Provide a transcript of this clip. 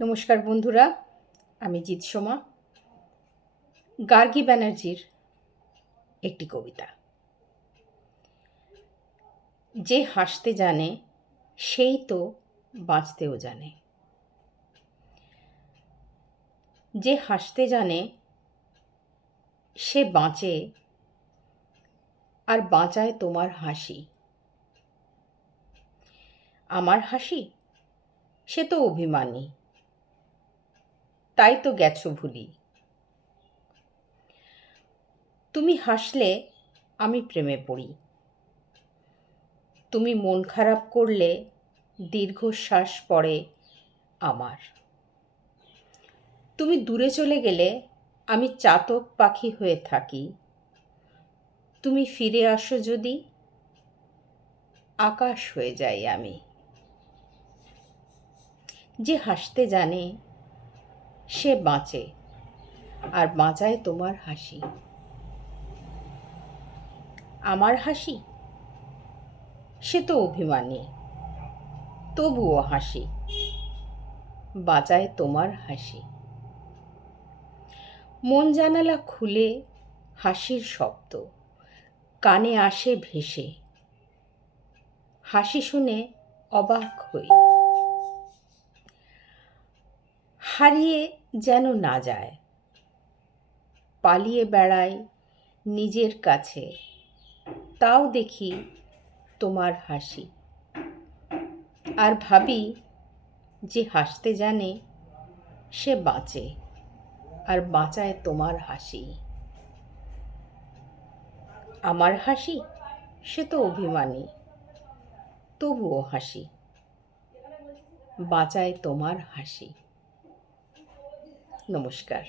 নমস্কার বন্ধুরা, আমি জিৎসোমা। গার্গী ব্যানার্জির একটি কবিতা। যে হাসতে জানে সেই তো বাঁচতেও জানে। যে হাসতে জানে সে বাঁচে আর বাঁচায় তোমার হাসি। আমার হাসি সে তো অভিমানী, তাই তো গেছো ভুলি। তুমি হাসলে আমি প্রেমে পড়ি, তুমি মন খারাপ করলে দীর্ঘশ্বাস পড়ে আমার। তুমি দূরে চলে গেলে আমি চাতক পাখি হয়ে থাকি, তুমি ফিরে আসো যদি আকাশ হয়ে যাই আমি। যে হাসতে জানে সে বাঁচে আর বাঁচায় তোমার হাসি। আমার হাসি সে তো অভিমানী, তবুও হাসি, বাঁচায় তোমার হাসি। মন জানালা খুলে হাসির শব্দ কানে আসে ভেসে, হাসি শুনে অবাক হই। হারিয়ে যেন না যায়, পালিয়ে বেড়াই নিজের কাছে, তাও দেখি তোমার হাসি। আর ভাবি যে হাসতে জানে সে বাঁচে আর বাঁচায় তোমার হাসি। আমার হাসি সে তো অভিমানী, তবুও হাসি, বাঁচায় তোমার হাসি। নমস্কার।